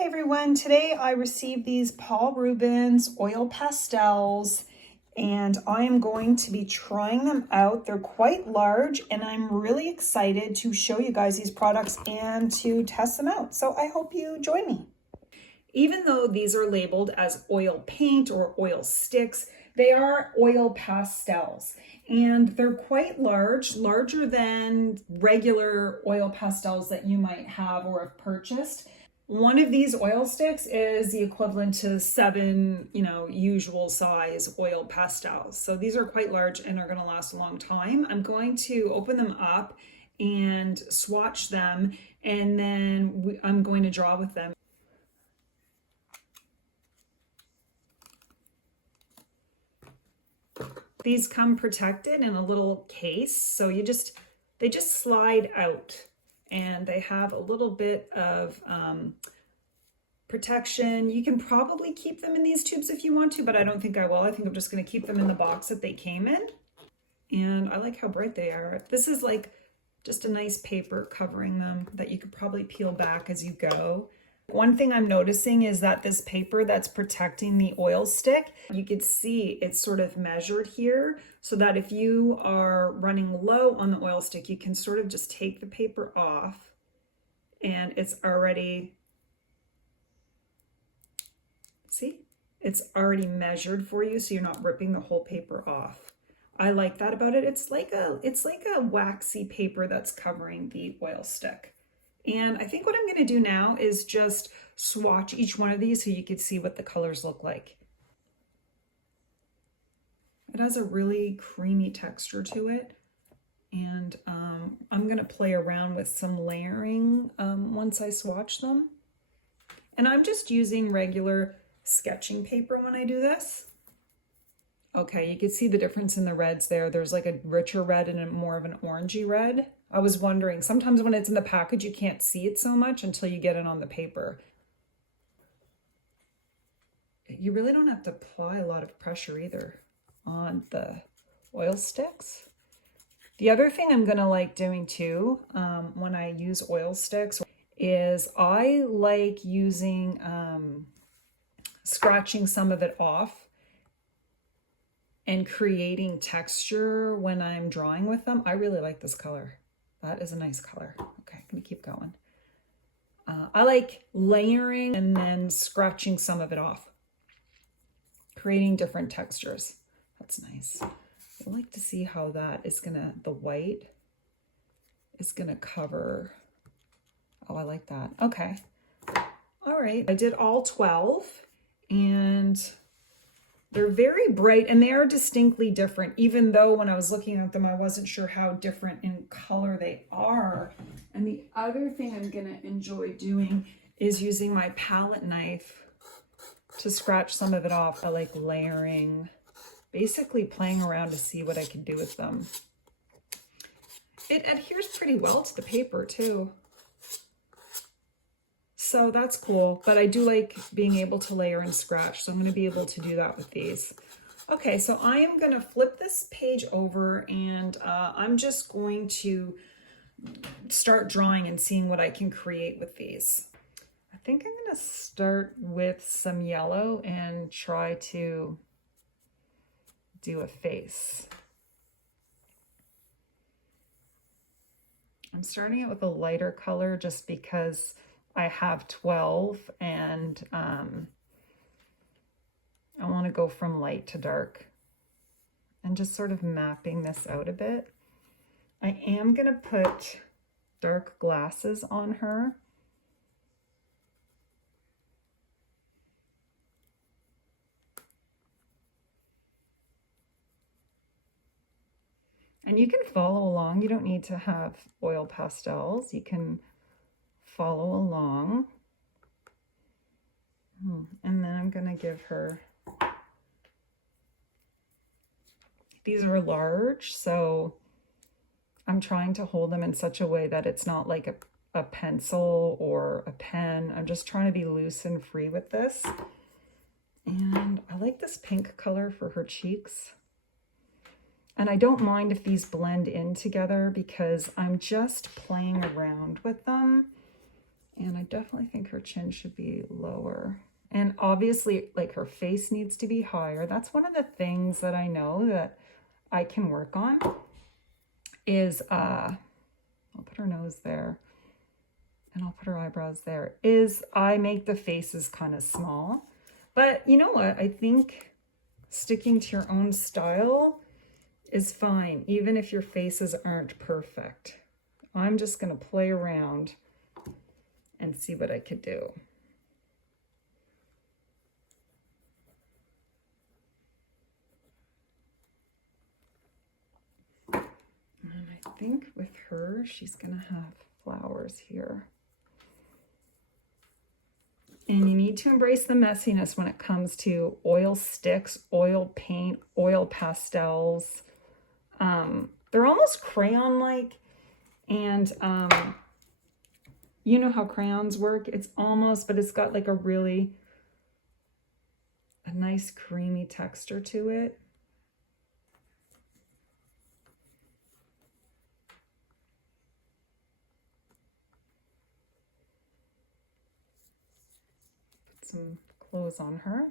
Hey everyone, today I received these Paul Rubens oil pastels and I am going to be trying them out. They're quite large and I'm really excited to show you guys these products and to test them out. So I hope you join me. Even though these are labeled as oil paint or oil sticks, they are oil pastels and they're quite large, larger than regular oil pastels that you might have or have purchased. One of these oil sticks is the equivalent to 7, usual size oil pastels. So these are quite large and are going to last a long time. I'm going to open them up and swatch them, and then I'm going to draw with them. These come protected in a little case, so they just slide out. And they have a little bit of protection. You can probably keep them in these tubes if you want to, but I don't think I will. I think I'm just going to keep them in the box that they came in. And I like how bright they are. This is like just a nice paper covering them that you could probably peel back as you go. One thing I'm noticing is that this paper that's protecting the oil stick, you can see it's sort of measured here so that if you are running low on the oil stick, you can sort of just take the paper off and it's already, see, it's already measured for you so you're not ripping the whole paper off. I like that about it. It's like a waxy paper that's covering the oil stick. And I think what I'm going to do now is just swatch each one of these so you can see what the colors look like. It has a really creamy texture to it. And I'm going to play around with some layering once I swatch them. And I'm just using regular sketching paper when I do this. Okay, you can see the difference in the reds there. There's like a richer red and a more of an orangey red. I was wondering, sometimes when it's in the package, you can't see it so much until you get it on the paper. You really don't have to apply a lot of pressure either on the oil sticks. The other thing I'm gonna like doing too, when I use oil sticks, is I like using, scratching some of it off and creating texture when I'm drawing with them. I really like this color. That is a nice color. Okay, I'm gonna keep going. I like layering and then scratching some of it off, creating different textures. That's nice. I like to see how that is gonna, the white is gonna cover. Oh, I like that. Okay. All right, I did all 12 and they're very bright and they are distinctly different, even though when I was looking at them, I wasn't sure how different in color they are. And the other thing I'm gonna enjoy doing is using my palette knife to scratch some of it off. I like layering, basically playing around to see what I can do with them. It adheres pretty well to the paper too. So that's cool, but I do like being able to layer and scratch, so I'm going to be able to do that with these. Okay, so I am going to flip this page over and I'm just going to start drawing and seeing what I can create with these. I think I'm going to start with some yellow and try to do a face. I'm starting it with a lighter color just because I have 12 and I want to go from light to dark and just sort of mapping this out a bit. I am going to put dark glasses on her. And you can follow along. You don't need to have oil pastels. You can follow along. And then I'm going to give her, these are large, so I'm trying to hold them in such a way that it's not like a pencil or a pen. I'm just trying to be loose and free with this. And I like this pink color for her cheeks. And I don't mind if these blend in together because I'm just playing around with them. And I definitely think her chin should be lower. And obviously, like, her face needs to be higher. That's one of the things that I know that I can work on is, I'll put her nose there and I'll put her eyebrows there, is I make the faces kind of small. But you know what? I think sticking to your own style is fine, even if your faces aren't perfect. I'm just going to play around and see what I could do. And I think with her, she's going to have flowers here. And you need to embrace the messiness when it comes to oil sticks, oil paint, oil pastels. They're almost crayon-like, and you know how crayons work. It's almost, but it's got like a nice creamy texture to it. Some clothes on her.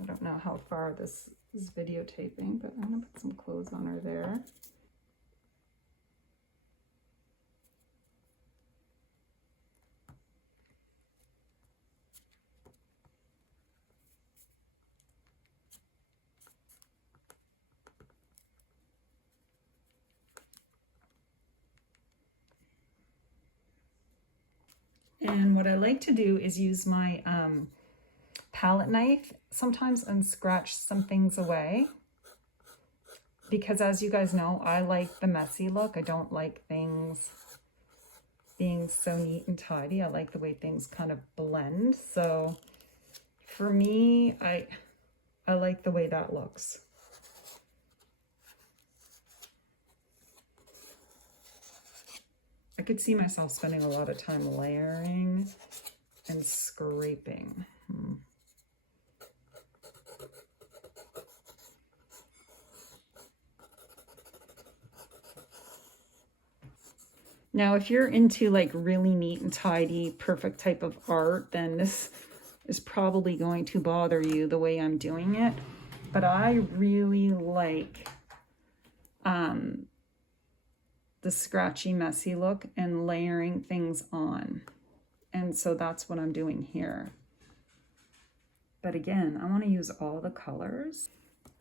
I don't know how far this is videotaping, but I'm gonna put some clothes on her there. And what I like to do is use my palette knife sometimes and scratch some things away. Because as you guys know, I like the messy look. I don't like things being so neat and tidy. I like the way things kind of blend. So for me, I like the way that looks. I could see myself spending a lot of time layering and scraping. Now, if you're into like really neat and tidy, perfect type of art, then this is probably going to bother you the way I'm doing it. But I really like the scratchy, messy look and layering things on. And so that's what I'm doing here. But again, I want to use all the colors.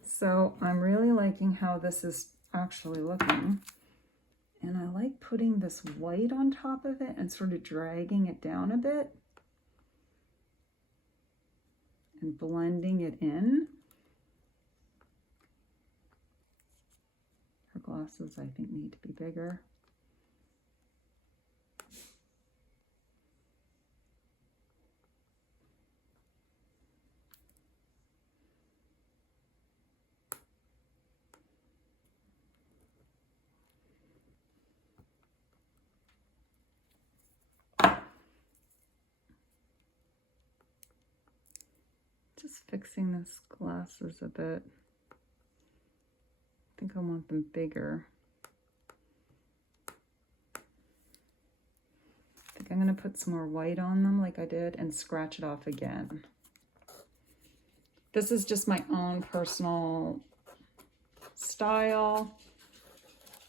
So I'm really liking how this is actually looking. And I like putting this white on top of it and sort of dragging it down a bit and blending it in. Her glasses, I think, need to be bigger. Just fixing this glasses a bit. I think I want them bigger. I think I'm going to put some more white on them like I did and scratch it off again. This is just my own personal style.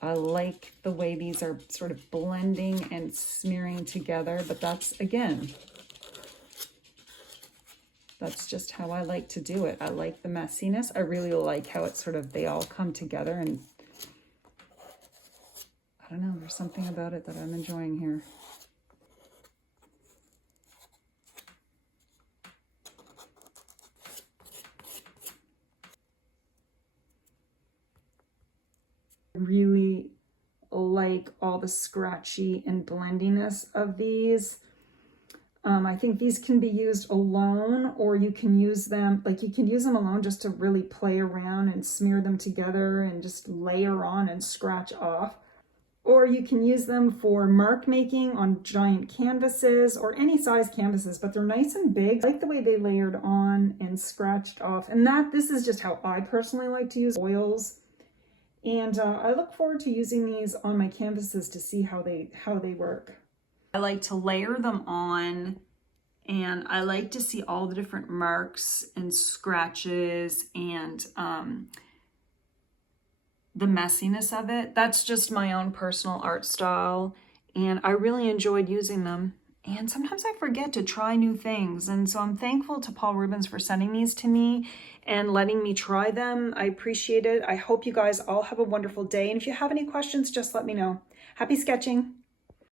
I like the way these are sort of blending and smearing together, but that's, again, that's just how I like to do it. I like the messiness. I really like how it's sort of, they all come together, and I don't know, there's something about it that I'm enjoying here. Really like all the scratchy and blendiness of these. I think these can be used alone, or you can use them, like you can use them alone just to really play around and smear them together and just layer on and scratch off. Or you can use them for mark making on giant canvases or any size canvases, but they're nice and big. I like the way they layered on and scratched off. And this is just how I personally like to use oils. And I look forward to using these on my canvases to see how they work. I like to layer them on, and I like to see all the different marks and scratches and the messiness of it. That's just my own personal art style, and I really enjoyed using them. And sometimes I forget to try new things, and so I'm thankful to Paul Rubens for sending these to me and letting me try them. I appreciate it. I hope you guys all have a wonderful day, and if you have any questions, just let me know. Happy sketching!